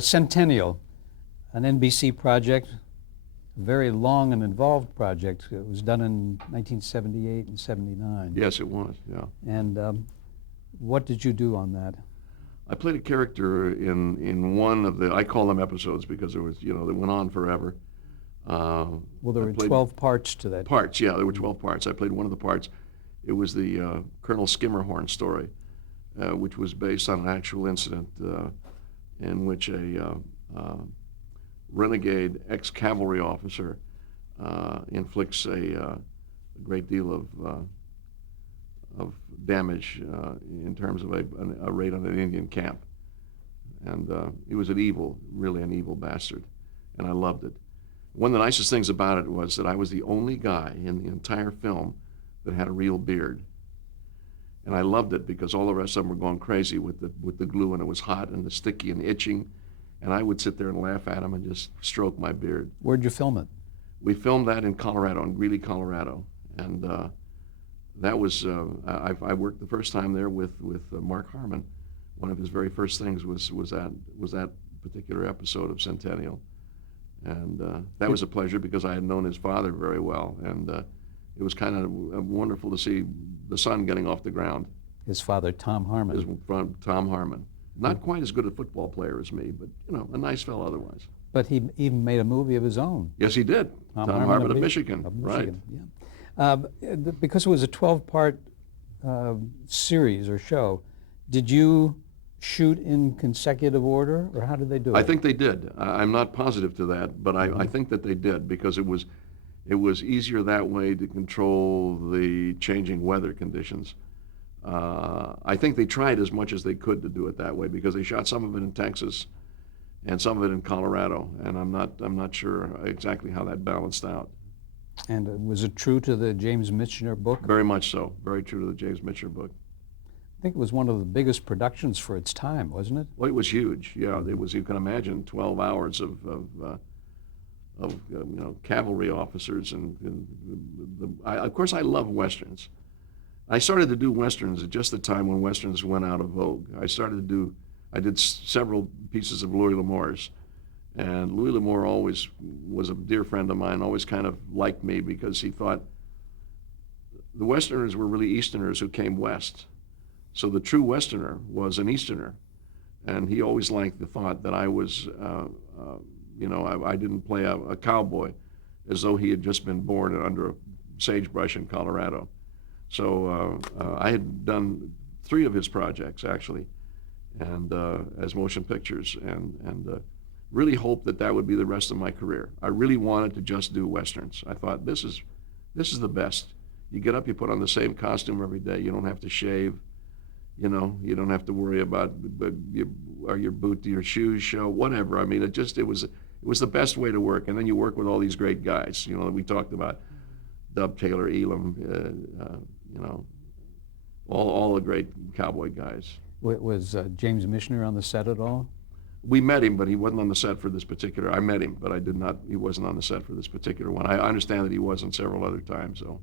Centennial, an NBC project, a very long and involved project. It was done in 1978 and 79. Yes, it was, yeah. And what did you do on that? I played a character in one of the, I call them episodes because there was, they went on forever. Well, there were 12 parts to that. Parts, yeah, there were 12 parts. I played one of the parts. It was the Colonel Skimmerhorn story, which was based on an actual incident in which a renegade ex-cavalry officer inflicts a great deal of damage in terms of a raid on an Indian camp. And he was really an evil bastard, and I loved it. One of the nicest things about it was that I was the only guy in the entire film that had a real beard. And I loved it because all the rest of them were going crazy with the glue, and it was hot and sticky and itching. And I would sit there and laugh at them and just stroke my beard. Where'd you film it? We filmed that in Colorado, in Greeley, Colorado. And that was, I worked the first time there with Mark Harmon. One of his very first things was that particular episode of Centennial. And that was a pleasure because I had known his father very well. And it was kind of wonderful to see the son getting off the ground. His father, Tom Harmon. Tom Harmon. Not quite as good a football player as me, but, a nice fellow otherwise. But he even made a movie of his own. Yes, he did. Tom Harmon of Michigan. Right. Yeah. Because it was a 12-part series or show, did you shoot in consecutive order, or how did they do it? I think they did. I'm not positive to that, but I think that they did because it was easier that way to control the changing weather conditions. I think they tried as much as they could to do it that way because they shot some of it in Texas and some of it in Colorado, and I'm not sure exactly how that balanced out. And was it true to the James Michener book? Very much so. Very true to the James Michener book. I think it was one of the biggest productions for its time, wasn't it? Well, it was huge. Yeah, it was. You can imagine 12 hours of cavalry officers, and of course I love westerns. I started to do westerns at just the time when westerns went out of vogue. I did several pieces of Louis L'Amour's, and Louis L'Amour always was a dear friend of mine, always kind of liked me because he thought the Westerners were really Easterners who came west. So the true Westerner was an Easterner, and he always liked the thought that I was, I didn't play a cowboy as though he had just been born under a sagebrush in Colorado. So I had done 3 of his projects, actually, and as motion pictures, and really hoped that would be the rest of my career. I really wanted to just do Westerns. I thought, this is the best. You get up, you put on the same costume every day. You don't have to shave. You don't have to worry about your shoes show, whatever. I mean, it was the best way to work. And then you work with all these great guys, that we talked about, Dub Taylor, Elam, all the great cowboy guys. Was James Michener on the set at all? We met him, but he wasn't on the set for this particular. I met him, but I did not. He wasn't on the set for this particular one. I understand that he was on several other times, so.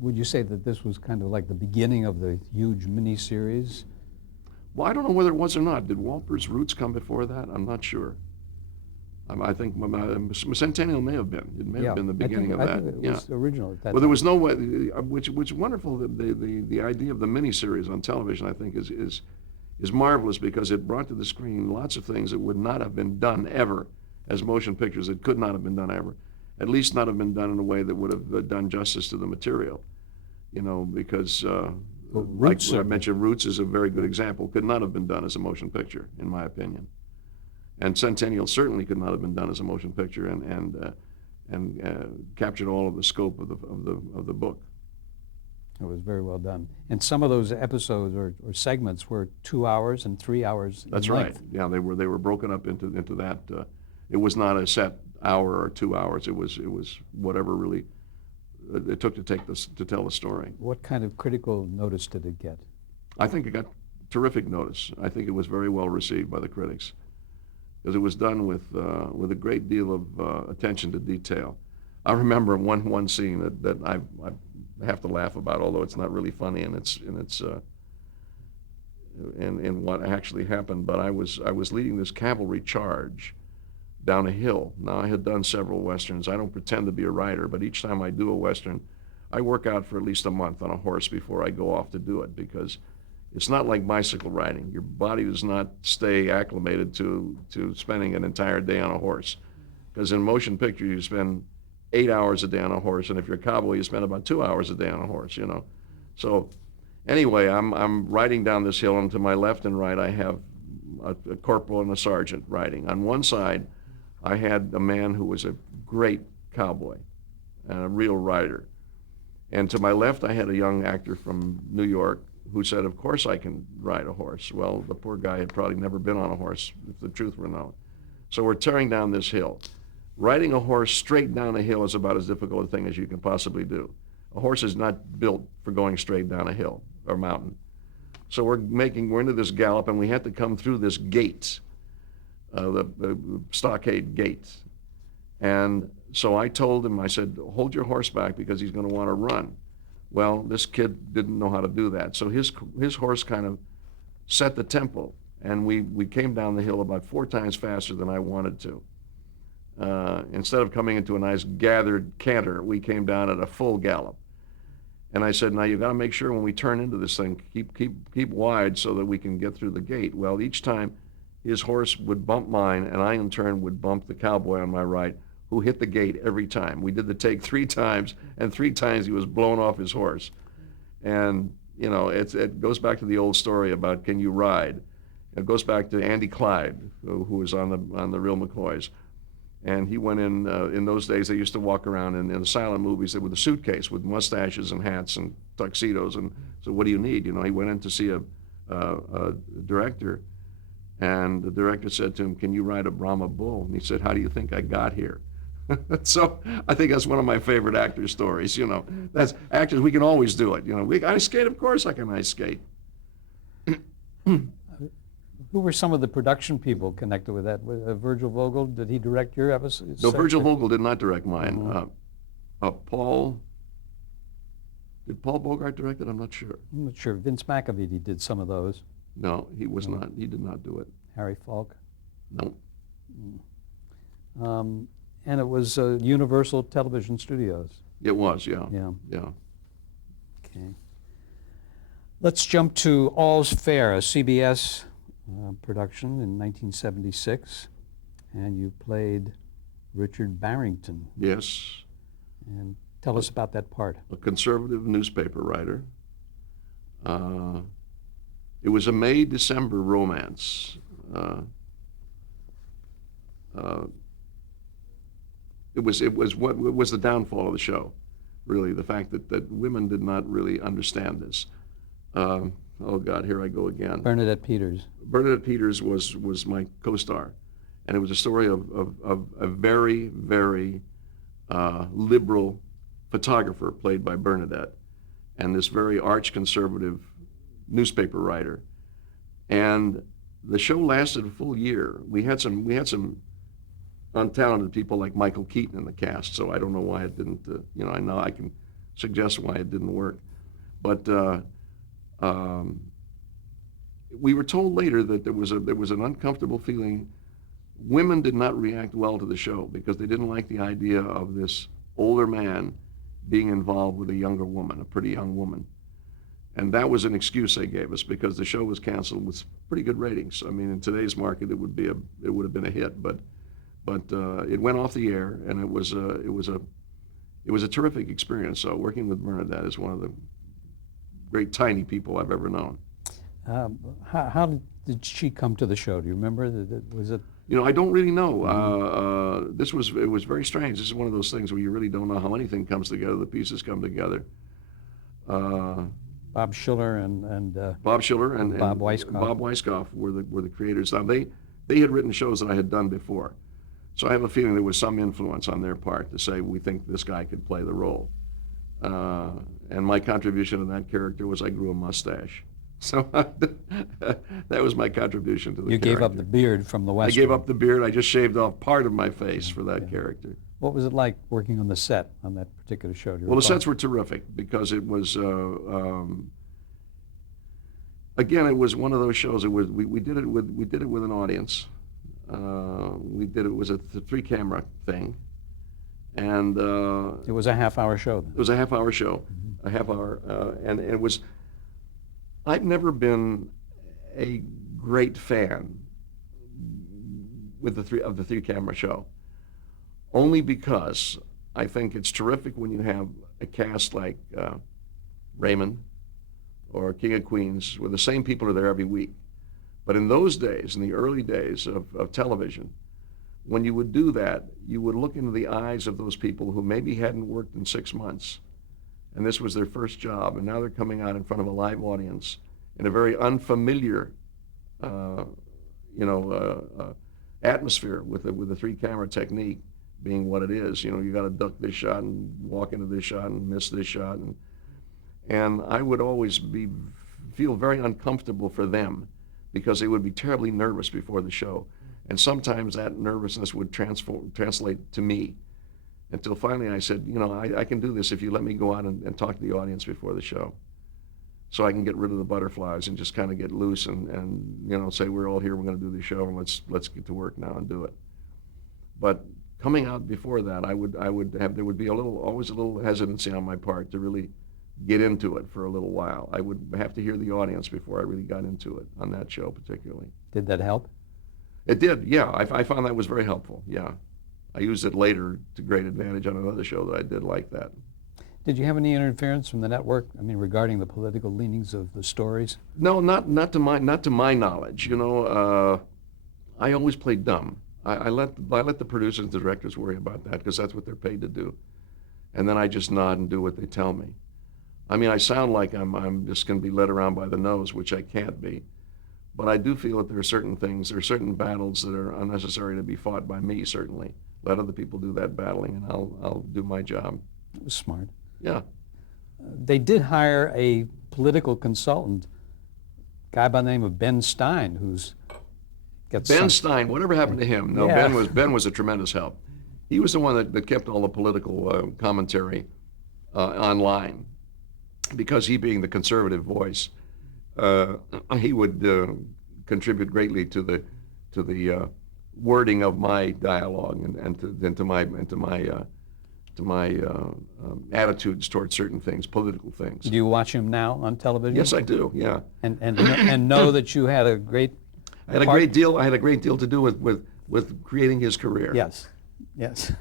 Would you say that this was kind of like the beginning of the huge miniseries? Well, I don't know whether it was or not. Did Walper's Roots come before that? I'm not sure. I think Centennial may have been. It may have been the beginning of that. I think it was original at that Well, there time. was no way, which is wonderful. The idea of the miniseries on television, I think, is marvelous because it brought to the screen lots of things that would not have been done ever as motion pictures. It could not have been done ever. At least not have been done in a way that would have done justice to the material. Because like I mentioned, Roots is a very good example. Could not have been done as a motion picture, in my opinion. And Centennial certainly could not have been done as a motion picture, and captured all of the scope of the book. It was very well done. And some of those episodes or segments were 2 hours and 3 hours. That's right. Yeah, they were broken up into that. It was not a set hour or 2 hours. It was whatever really it took to tell the story. What kind of critical notice did it get? I think it got terrific notice. I think it was very well received by the critics because it was done with a great deal of attention to detail. I remember one scene that I have to laugh about, although it's not really funny, and in what actually happened, but I was leading this cavalry charge down a hill. Now, I had done several Westerns. I don't pretend to be a writer, but each time I do a Western, I work out for at least a month on a horse before I go off to do it, because it's not like bicycle riding. Your body does not stay acclimated to spending an entire day on a horse. Because in motion picture, you spend 8 hours a day on a horse, and if you're a cowboy, you spend about 2 hours a day on a horse, you know. So anyway, I'm riding down this hill, and to my left and right, I have a corporal and a sergeant riding. On one side, I had a man who was a great cowboy and a real rider. And to my left, I had a young actor from New York who said, of course I can ride a horse. Well, the poor guy had probably never been on a horse, if the truth were known. So we're tearing down this hill. Riding a horse straight down a hill is about as difficult a thing as you can possibly do. A horse is not built for going straight down a hill or mountain. So we're into this gallop, and we had to come through this gate, the stockade gate. And so I told him, I said, hold your horse back because he's going to want to run. Well, this kid didn't know how to do that. So his horse kind of set the tempo, and we came down the hill about 4 times faster than I wanted to. Instead of coming into a nice gathered canter, we came down at a full gallop. And I said, now you've got to make sure when we turn into this thing, keep wide so that we can get through the gate. Well, each time his horse would bump mine, and I in turn would bump the cowboy on my right, who hit the gate every time. We did the take 3 times, and 3 times he was blown off his horse. And, you know, it goes back to the old story about can you ride. It goes back to Andy Clyde, who was on the Real McCoys. And he went in those days, they used to walk around in the silent movies with a suitcase with mustaches and hats and tuxedos. And so what do you need? You know, he went in to see a director, and the director said to him, can you ride a Brahma bull? And he said, how do you think I got here? So I think that's one of my favorite actor stories, you know. That's actors, we can always do it. You know, ice skate, of course I can ice skate. Who were some of the production people connected with that? Virgil Vogel, did he direct your episode? No, Virgil Vogel did not direct mine. Did Paul Bogart direct it? I'm not sure. I'm not sure. Vince McAvity did some of those. No, he was not. He did not do it. Harry Falk? No. And it was Universal Television Studios. It was, yeah. Yeah. Yeah. Okay. Let's jump to All's Fair, a CBS production in 1976, and you played Richard Barrington. Yes. And tell us about that part. A conservative newspaper writer. It was a May-December romance. It was what was the downfall of the show, really, the fact that women did not really understand this. Oh God, here I go again. Bernadette Peters. Bernadette Peters was my co-star, and it was a story of a very, very liberal photographer played by Bernadette, and this very arch-conservative newspaper writer. And the show lasted a full year. We had some untalented people like Michael Keaton in the cast, so I don't know why it didn't. You know, I know I can suggest why it didn't work, but. We were told later that there was an uncomfortable feeling. Women did not react well to the show because they didn't like the idea of this older man being involved with a younger woman, a pretty young woman. And that was an excuse they gave us because the show was canceled with pretty good ratings. I mean, in today's market, it would have been a hit, but it went off the air, and it was a terrific experience. So working with Bernadette is one of the great tiny people I've ever known. How did she come to the show? Do you remember? Was it? You know, I don't really know. It was very strange. This is one of those things where you really don't know how anything comes together. The pieces come together. Bob Schiller and Bob Schiller and Bob Weisskopf. Bob Weisskopf were the creators. Now they had written shows that I had done before, so I have a feeling there was some influence on their part to say we think this guy could play the role. And my contribution to that character was I grew a mustache. So that was my contribution to the character. You gave up the beard from the Western. I gave up the beard. I just shaved off part of my face for that character. What was it like working on the set on that particular show? Well, the sets were terrific because it was again, it was one of those shows. We did it with an audience. It was a three-camera thing, and It was a half-hour show then. it was a half-hour show, a half hour, and it was. I've never been a great fan with the three-camera show, only because I think it's terrific when you have a cast like Raymond or King of Queens, where the same people are there every week. But in those days, in the early days of television, when you would do that, you would look into the eyes of those people who maybe hadn't worked in 6 months, and this was their first job, and now they're coming out in front of a live audience in a very unfamiliar, atmosphere with the three-camera technique being what it is. You got to duck this shot and walk into this shot and miss this shot, and I would always feel very uncomfortable for them, because they would be terribly nervous before the show. And sometimes that nervousness would translate to me, until finally I said, I can do this if you let me go out and talk to the audience before the show. So I can get rid of the butterflies and just kind of get loose and say, we're all here, we're going to do the show, and let's get to work now and do it. But coming out before that, there would be always a little hesitancy on my part to really get into it for a little while. I would have to hear the audience before I really got into it on that show particularly. Did that help? It did, yeah. I found that was very helpful, yeah. I used it later to great advantage on another show that I did like that. Did you have any interference from the network? I mean, regarding the political leanings of the stories? No, not to my knowledge. I always played dumb. I let the producers and the directors worry about that, because that's what they're paid to do. And then I just nod and do what they tell me. I mean, I sound like I'm just going to be led around by the nose, which I can't be. But I do feel that there are certain battles that are unnecessary to be fought by me, certainly. Let other people do that battling, and I'll do my job. It was smart. Yeah. They did hire a political consultant, guy by the name of Ben Stein, who's got Ben Stein, whatever happened to him? No, Yeah. Ben was a tremendous help. He was the one that kept all the political commentary online, because he being the conservative voice, he would contribute greatly to the wording of my dialogue and to my attitudes towards certain things, political things. Do you watch him now on television? Yes, I do. Yeah, And know that you had a great I had a great deal. I had a great deal to do with creating his career. Yes.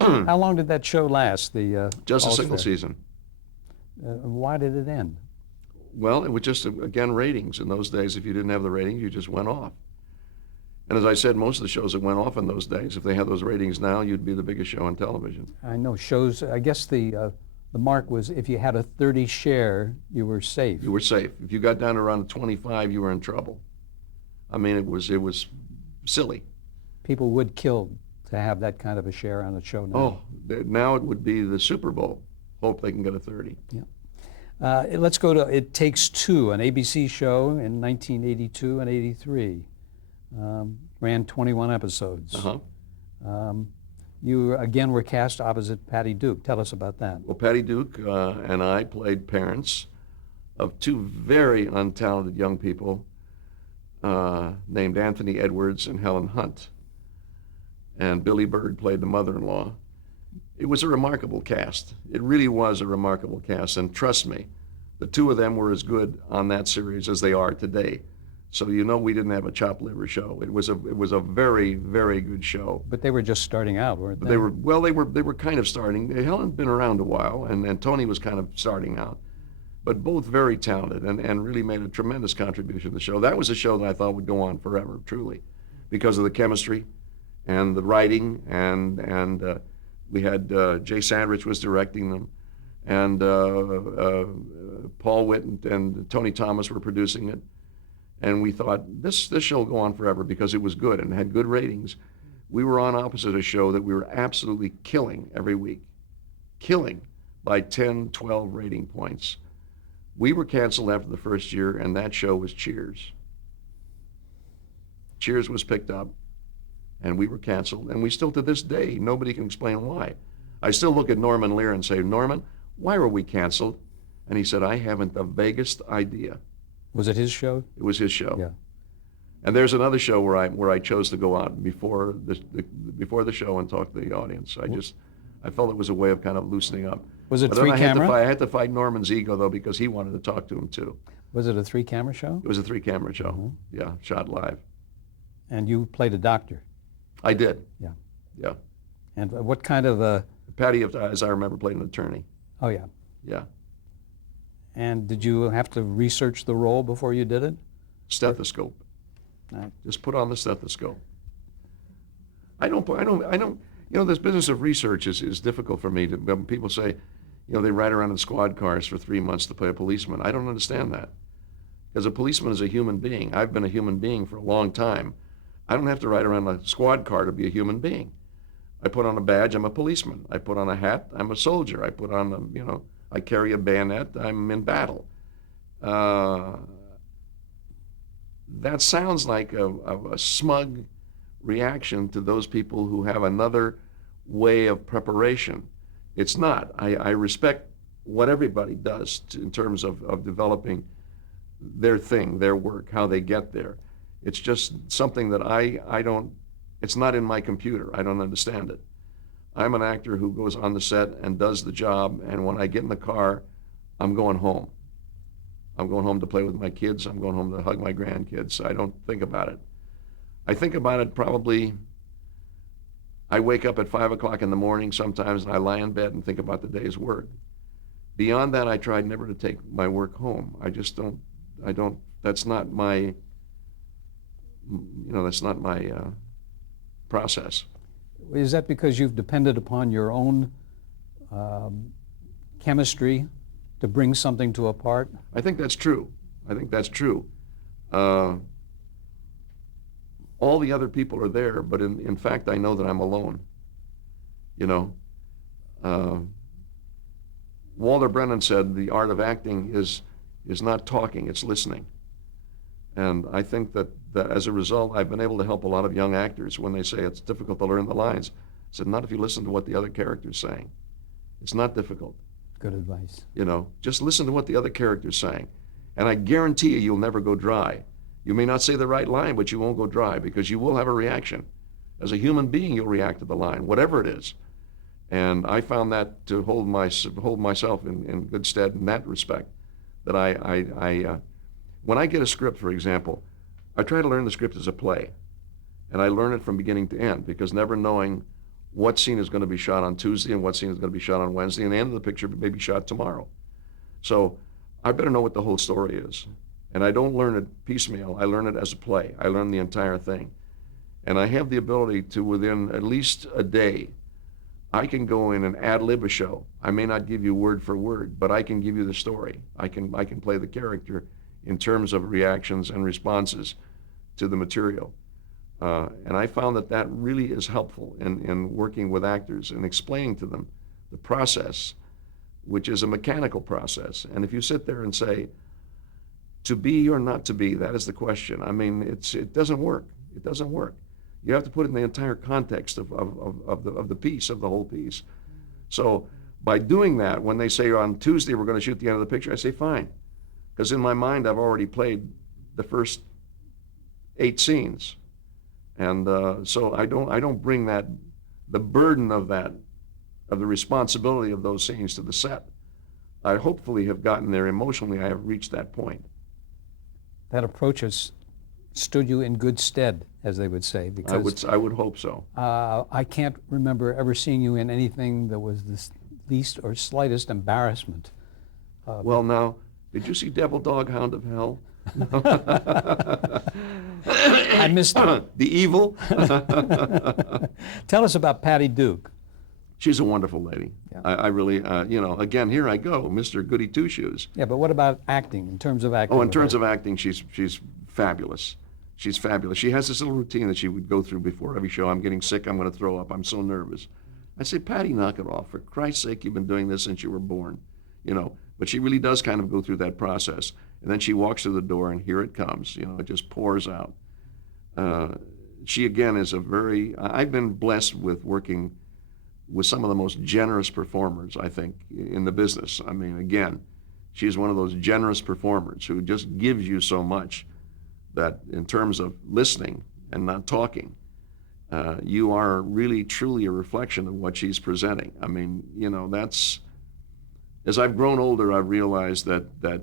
How long did that show last? Just a All single Star? season. Why did it end? Well, it was just, again, ratings. In those days, if you didn't have the ratings, you just went off. And as I said, most of the shows that went off in those days, if they had those ratings now, you'd be the biggest show on television. I know shows. I guess the mark was if you had a 30 share, you were safe. You were safe. If you got down to around 25, you were in trouble. I mean, it was silly. People would kill to have that kind of a share on a show now. Oh, now it would be the Super Bowl. Hope they can get a 30. Yeah. Let's go to It Takes Two, an ABC show in 1982 and 83. Ran 21 episodes. Uh-huh. You, again, were cast opposite Patty Duke. Tell us about that. Well, Patty Duke and I played parents of two very untalented young people named Anthony Edwards and Helen Hunt. And Billy Bird played the mother-in-law. It was a remarkable cast. It really was a remarkable cast. And trust me, the two of them were as good on that series as they are today. So we didn't have a chopped liver show. It was a very, very good show. But they were just starting out, weren't they? They were kind of starting. Helen had been around a while, and Tony was kind of starting out. But both very talented and really made a tremendous contribution to the show. That was a show that I thought would go on forever, truly, because of the chemistry and the writing, and we had Jay Sandrich was directing them, and Paul Witt and Tony Thomas were producing it. And we thought, this show will go on forever because it was good and had good ratings. We were on opposite a show that we were absolutely killing every week. Killing by 10, 12 rating points. We were canceled after the first year, and that show was Cheers. Cheers was picked up, and we were canceled. And we still, to this day, nobody can explain why. I still look at Norman Lear and say, Norman, why were we canceled? And he said, I haven't the vaguest idea. Was it his show? It was his show. Yeah. And there's another show where I chose to go out before the show and talk to the audience. I felt it was a way of kind of loosening up. Was it But then three-camera? I had to fight Norman's ego, though, because he wanted to talk to him, too. Was it a 3-camera show? It was a 3-camera show. Yeah, shot live. And you played a doctor? I did. Yeah. Yeah. And what kind of a... Patty, as I remember, played an attorney. Oh, yeah. Yeah. And did you have to research the role before you did it? Stethoscope. Right. Just put on the stethoscope. This business of research is difficult for me. When people say, they ride around in squad cars for 3 months to play a policeman. I don't understand that. Because a policeman is a human being. I've been a human being for a long time. I don't have to ride around in a squad car to be a human being. I put on a badge, I'm a policeman. I put on a hat, I'm a soldier. I put on I carry a bayonet, I'm in battle. That sounds like a smug reaction to those people who have another way of preparation. It's not. I respect what everybody does in terms of developing their thing, their work, how they get there. It's just something that I don't, it's not in my computer. I don't understand it. I'm an actor who goes on the set and does the job, and when I get in the car, I'm going home. I'm going home to play with my kids. I'm going home to hug my grandkids. I don't think about it. I think about it probably, I wake up at 5 o'clock in the morning sometimes, and I lie in bed and think about the day's work. Beyond that, I try never to take my work home. That's not my, process. Is that because you've depended upon your own chemistry to bring something to a part? I think that's true. All the other people are there, but in fact, I know that I'm alone. Walter Brennan said the art of acting is not talking, it's listening. And I think that as a result, I've been able to help a lot of young actors when they say it's difficult to learn the lines. I said, not if you listen to what the other character's saying. It's not difficult. Good advice. Just listen to what the other character's saying. And I guarantee you'll never go dry. You may not say the right line, but you won't go dry because you will have a reaction. As a human being, you'll react to the line, whatever it is. And I found that to hold myself in good stead in that respect. That when I get a script, for example, I try to learn the script as a play. And I learn it from beginning to end, because never knowing what scene is going to be shot on Tuesday and what scene is going to be shot on Wednesday, and the end of the picture may be shot tomorrow. So I better know what the whole story is. And I don't learn it piecemeal. I learn it as a play. I learn the entire thing. And I have the ability to, within at least a day, I can go in and ad-lib a show. I may not give you word for word, but I can give you the story. I can play the character in terms of reactions and responses to the material. And I found that really is helpful in working with actors and explaining to them the process, which is a mechanical process. And if you sit there and say, to be or not to be, that is the question. I mean, it doesn't work. It doesn't work. You have to put it in the entire context of the piece, of the whole piece. So by doing that, when they say on Tuesday we're going to shoot the end of the picture, I say fine. Because in my mind, I've already played the first 8 scenes. And so I don't bring the burden of the responsibility of those scenes to the set. I hopefully have gotten there emotionally. I have reached that point. That approach has stood you in good stead, as they would say, because I would hope so. I can't remember ever seeing you in anything that was the least or slightest embarrassment. Well, now, did you see Devil Dog Hound of Hell? I missed it. The Evil. Tell us about Patty Duke. She's a wonderful lady. Yeah. I really, again, here I go, Mr. Goody Two Shoes. Yeah, but what about acting, in terms of acting? Oh, in terms of acting, she's fabulous. She's fabulous. She has this little routine that she would go through before every show. I'm getting sick, I'm going to throw up, I'm so nervous. I say, Patty, knock it off. For Christ's sake, you've been doing this since you were born. But she really does kind of go through that process. And then she walks through the door, and here it comes. It just pours out. She, again, is I've been blessed with working with some of the most generous performers, I think, in the business. I mean, again, She's one of those generous performers who just gives you so much that in terms of listening and not talking, you are really truly a reflection of what she's presenting. I mean, you know, that's, as I've grown older, I've realized that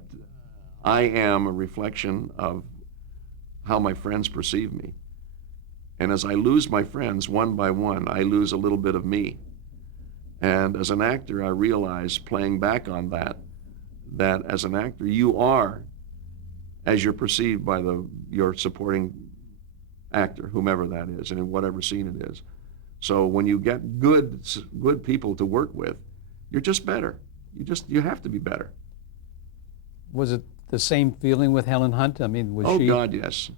I am a reflection of how my friends perceive me. And as I lose my friends one by one, I lose a little bit of me. And as an actor, I realize, playing back on that as an actor, you are as you're perceived by your supporting actor, whomever that is, and in whatever scene it is. So when you get good people to work with, you're just better. You have to be better. Was it the same feeling with Helen Hunt? I mean, was she? Oh, God, yes.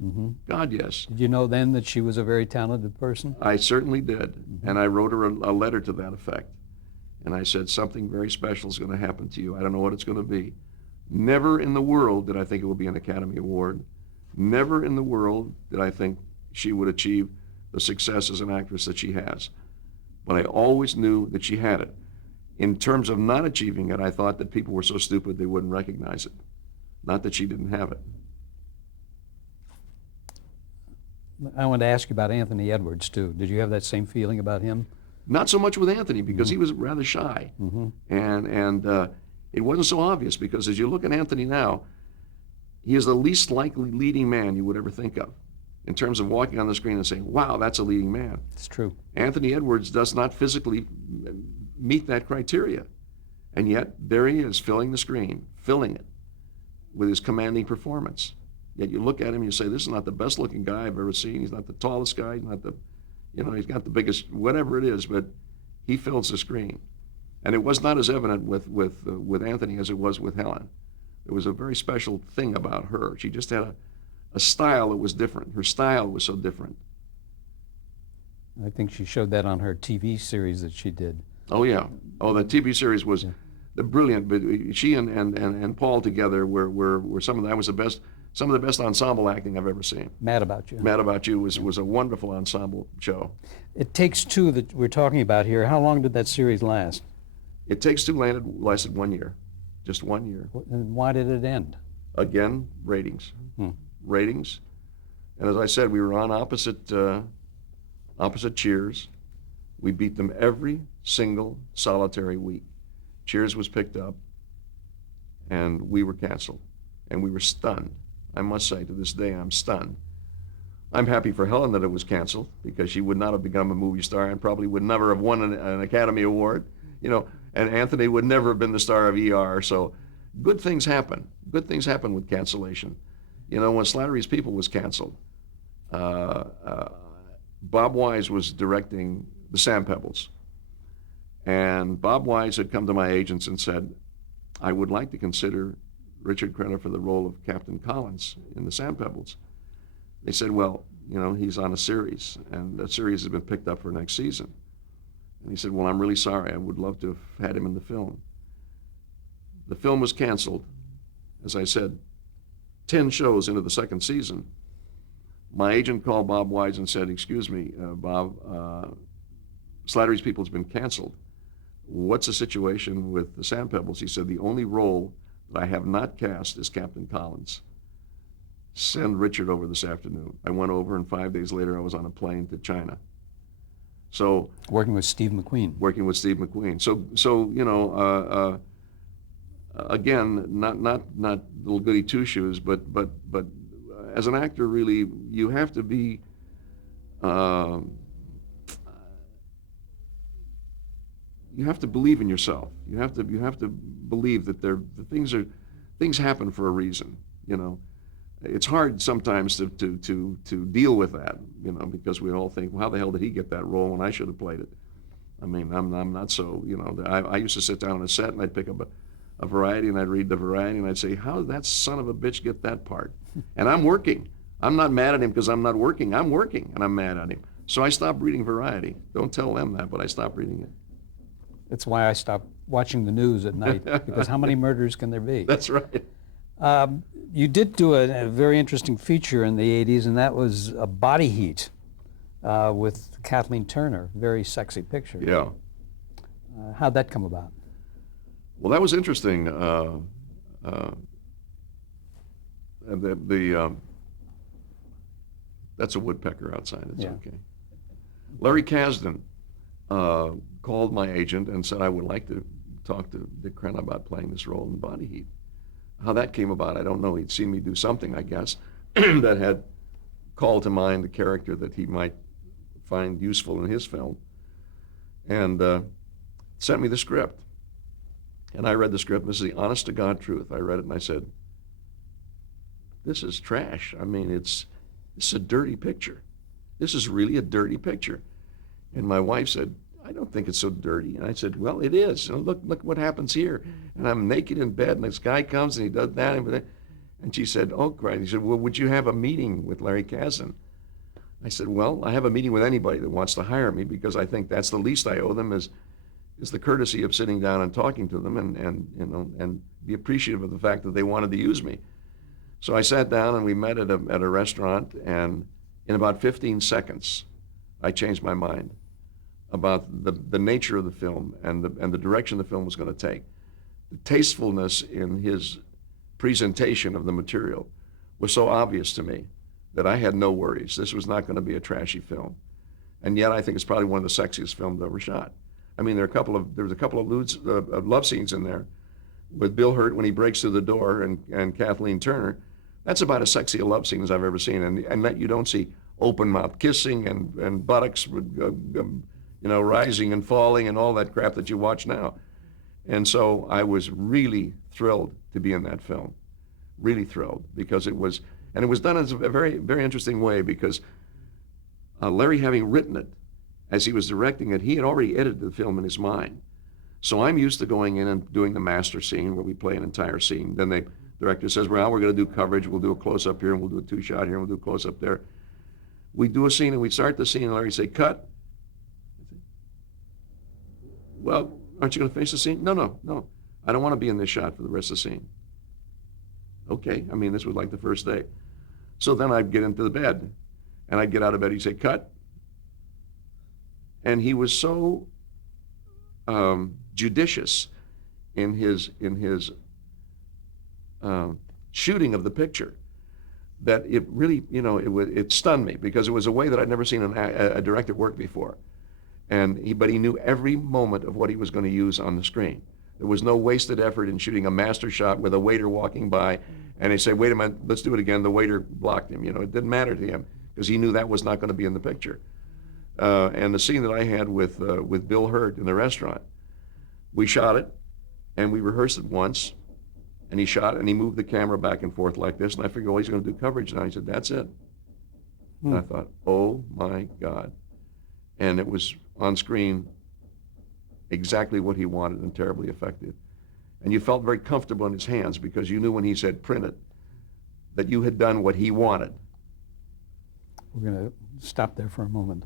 God, yes. Did you know then that she was a very talented person? I certainly did. And I wrote her a letter to that effect. And I said, something very special is going to happen to you. I don't know what it's going to be. Never in the world did I think it would be an Academy Award. Never in the world did I think she would achieve the success as an actress that she has. But I always knew that she had it. In terms of not achieving it, I thought that people were so stupid they wouldn't recognize it. Not that she didn't have it. I wanted to ask you about Anthony Edwards, too. Did you have that same feeling about him? Not so much with Anthony, because he was rather shy. And it wasn't so obvious, because as you look at Anthony now, he is the least likely leading man you would ever think of, in terms of walking on the screen and saying, wow, that's a leading man. It's true. Anthony Edwards does not physically meet that criteria. And yet, there he is, filling the screen, filling it with his commanding performance. Yet you look at him and you say, this is not the best looking guy I've ever seen. He's not the tallest guy, he's not the, you know, he's got the biggest, whatever it is, but he fills the screen. And it was not as evident with Anthony as it was with Helen. There was a very special thing about her. She just had a style that was different. Her style was so different. I think she showed that on her TV series that she did. Oh, yeah. Oh, the TV series was the brilliant, but she and Paul together were some of the best ensemble acting I've ever seen. Mad About You. Mad About You was a wonderful ensemble show. It Takes Two that we're talking about here. How long did that series last? It Takes Two lasted 1 year, just 1 year. And why did it end? Again, ratings. Ratings. And as I said, we were on opposite Cheers. We beat them every single solitary week. Cheers was picked up, and we were canceled. And we were stunned. I must say, to this day, I'm stunned. I'm happy for Helen that it was canceled, because she would not have become a movie star and probably would never have won an Academy Award. You know, and Anthony would never have been the star of ER. So good things happen. Good things happen with cancellation. You know, when Slattery's People was canceled, Bob Wise was directing The Sand Pebbles. And Bob Wise had come to my agents and said, I would like to consider Richard Crenna for the role of Captain Collins in The Sand Pebbles. They said, well, you know, he's on a series, and that series has been picked up for next season. And he said, well, I'm really sorry. I would love to have had him in the film. The film was canceled. As I said, 10 shows into the second season. My agent called Bob Wise and said, excuse me, Bob, Slattery's People has been canceled. What's the situation with The Sand Pebbles? He said, the only role that I have not cast is Captain Collins. Send Richard over this afternoon. I went over, and 5 days later I was on a plane to China. So working with Steve McQueen. Working with Steve McQueen. So you know, again, not little goody two shoes, but as an actor, really, you have to be. You have to believe in yourself. You have to believe that things happen for a reason. You know, it's hard sometimes to deal with that. You know, because we all think, well, how the hell did he get that role when I should have played it? I mean, I'm not so. You know, I used to sit down on a set and I'd pick up a variety and I'd read the variety and I'd say, how did that son of a bitch get that part? And I'm working. I'm not mad at him because I'm not working. I'm working and I'm mad at him. So I stopped reading variety. Don't tell them that, but I stopped reading it. That's why I stopped watching the news at night, because how many murders can there be? That's right. You did do a very interesting feature in the 80s, and that was a Body Heat with Kathleen Turner. Very sexy picture. Yeah. How'd that come about? Well, that was interesting. and that's a woodpecker outside. It's Yeah. okay. Larry Kasdan called my agent and said I would like to talk to Dick Crenna about playing this role in Body Heat. How that came about, I don't know. He'd seen me do something, I guess, that had called to mind the character that he might find useful in his film, and sent me the script. And I read the script, and this is the honest to God truth. I read it and I said, this is trash. I mean, this is a dirty picture. This is really a dirty picture. And my wife said, I don't think it's so dirty. And I said, well, it is. You know, look what happens here. And I'm naked in bed, and this guy comes and he does that. And she said, oh, Christ. He said, well, would you have a meeting with Larry Kasdan? I said, well, I have a meeting with anybody that wants to hire me, because I think that's the least I owe them is the courtesy of sitting down and talking to them and be appreciative of the fact that they wanted to use me. So I sat down and we met at a restaurant, and in about 15 seconds, I changed my mind about the nature of the film and the direction the film was going to take. The tastefulness in his presentation of the material was so obvious to me that I had no worries. This was not going to be a trashy film. And yet I think it's probably one of the sexiest films ever shot. I mean, there was a couple of love scenes in there with Bill Hurt when he breaks through the door and Kathleen Turner. That's about as sexy a love scene as I've ever seen. And that you don't see open mouth kissing and buttocks rising and falling and all that crap that you watch now. And so I was really thrilled to be in that film, really thrilled, because it was done in a very, very interesting way, because Larry, having written it, as he was directing it, he had already edited the film in his mind. So I'm used to going in and doing the master scene where we play an entire scene. Then the director says, well, we're going to do coverage. We'll do a close-up here, and we'll do a two-shot here, and we'll do a close-up there. We do a scene, and we start the scene, and Larry say, cut. Well, aren't you going to finish the scene? No. I don't want to be in this shot for the rest of the scene. Okay, I mean, this was like the first day. So then I'd get into the bed, and I'd get out of bed, he'd say, cut. And he was so judicious in his shooting of the picture that it really, it stunned me, because it was a way that I'd never seen a director work before. But he knew every moment of what he was going to use on the screen. There was no wasted effort in shooting a master shot with a waiter walking by, and they say, wait a minute, let's do it again. The waiter blocked him. It didn't matter to him, because he knew that was not going to be in the picture. And the scene that I had with Bill Hurt in the restaurant, we shot it, and we rehearsed it once, and he shot it, and he moved the camera back and forth like this, and I figured, oh, he's going to do coverage now. He said, that's it. And I thought, oh my God. And it was on screen exactly what he wanted, and terribly effective. And you felt very comfortable in his hands, because you knew when he said print it, that you had done what he wanted. We're going to stop there for a moment.